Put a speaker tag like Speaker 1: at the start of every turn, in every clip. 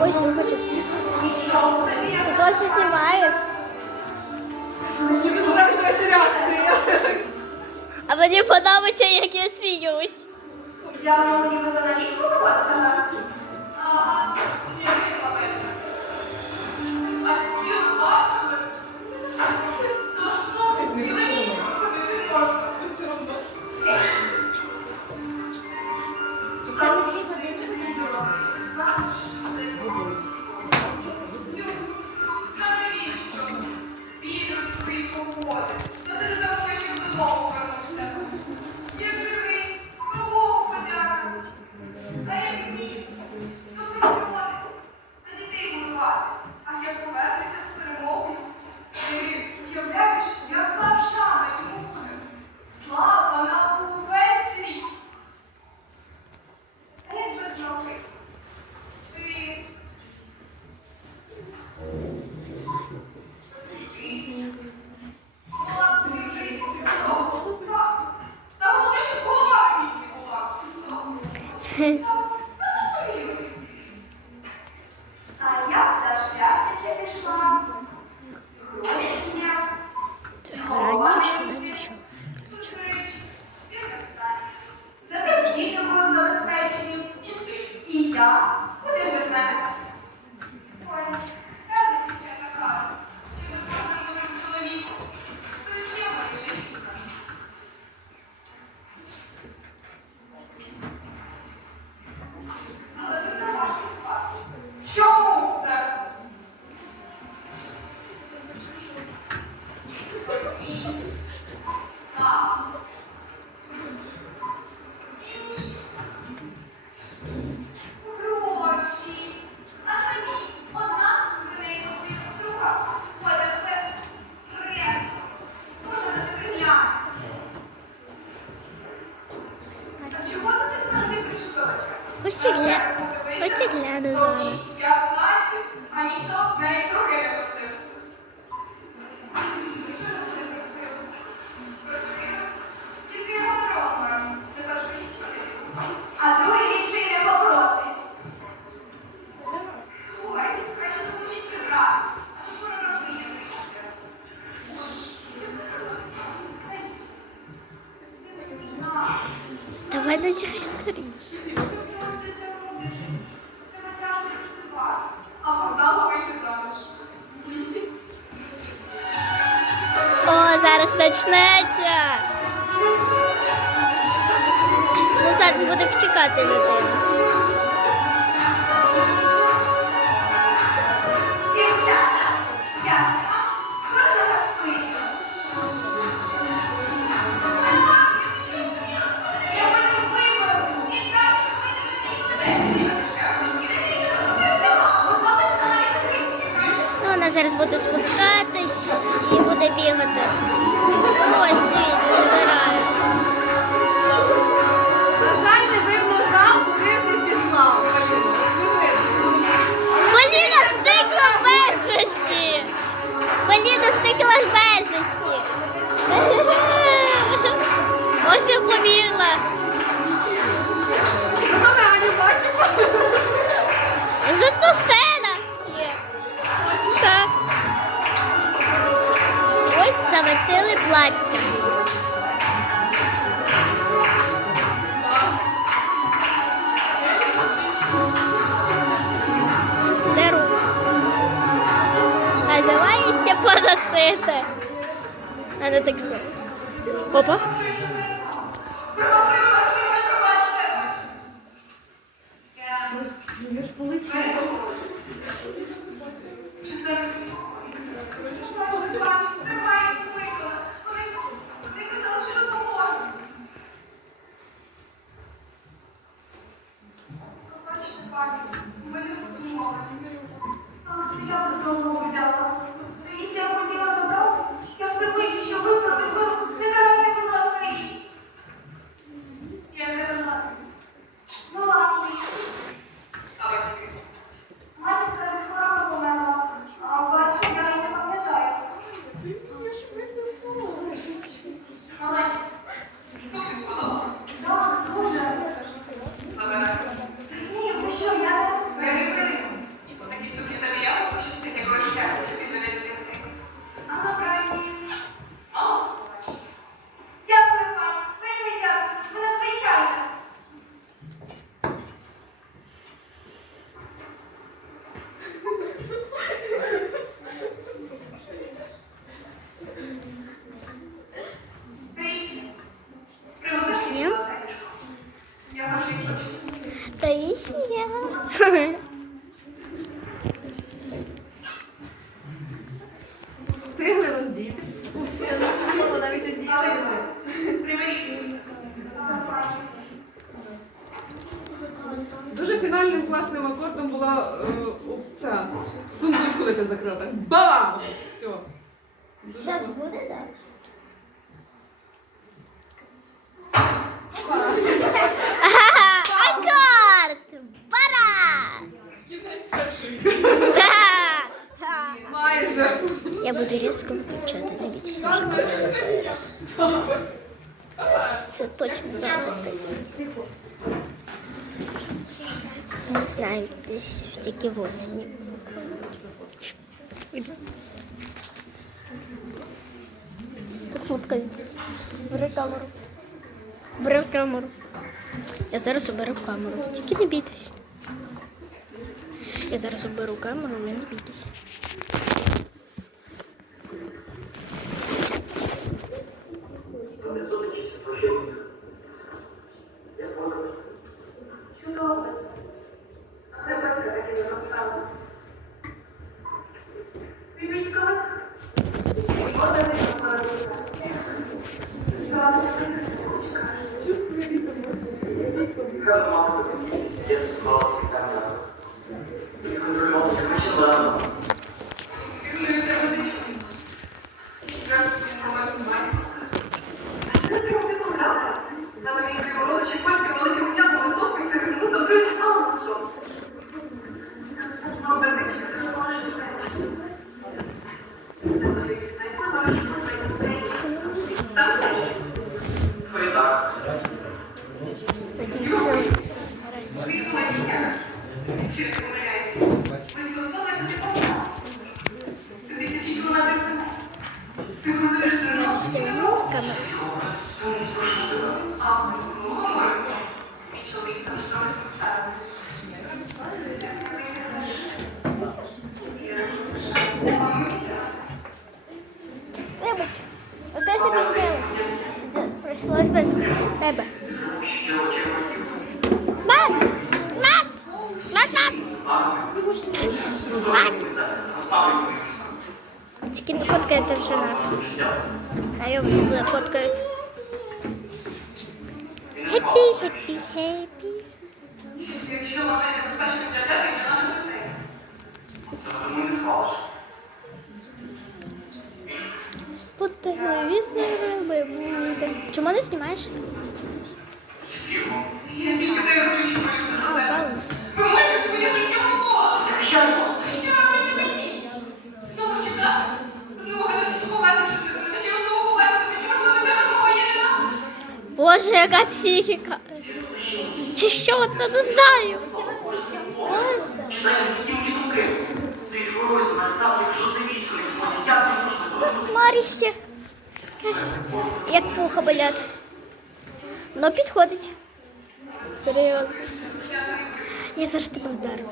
Speaker 1: Ой, не хоче Ти досі знімаєш?
Speaker 2: Мені подобається реакція.
Speaker 1: А мені подобається, як я сміюсь.
Speaker 2: Я не
Speaker 3: Krishna.
Speaker 1: Ось я гляну зараз.
Speaker 3: Я плачу, а ніхто не
Speaker 1: цього. Почнеться. Ну зараз буде втікати людина.
Speaker 3: Дівчата, я
Speaker 1: гратися. Називається парасити. А не так само. Опа.
Speaker 3: Красный аккордом была овца. ця сундуку
Speaker 2: ти закрила. Бам! Все.
Speaker 1: Сейчас будет, да? Аккорд, Баран!
Speaker 2: Майже.
Speaker 1: Я буду резко виключати, Это що точно золотий. Не знаю, десь тільки в осені. Сфоткаю. Бери камеру. Бери камеру. Я зараз оберу камеру. Тільки не бійтесь. Я зараз оберу камеру, не бійтесь.
Speaker 3: 口を割るの старость.
Speaker 1: Вибач, оте собі зняла. Прийшлось без тебе. Мак! Мак! Мак! Мак! Мак! Тільки не фоткайте вже нас. А я вже фоткають. Хеппі, хеппі, хеппі.
Speaker 3: Якщо вона небезпечна для тебе і для наших дітей.
Speaker 4: Це тому не сховаш.
Speaker 1: По телевізору ми будемо. Чому не знімаєш?
Speaker 4: Фірмо.
Speaker 3: Я тільки даю ключ молюся
Speaker 1: Психіка. Чи що це не знаю?
Speaker 4: Не. Як
Speaker 1: вуха болять. Ну підходить. Серйозно. Я зараз тебе вдарю.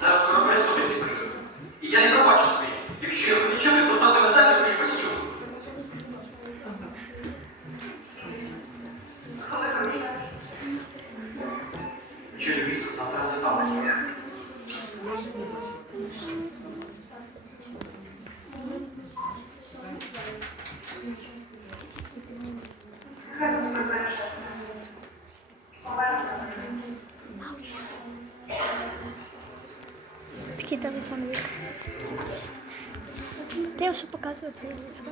Speaker 4: Зараз
Speaker 3: Хай Господь береже. Повернути.
Speaker 1: Такий телефон вік. Ти вже показує твою лиску.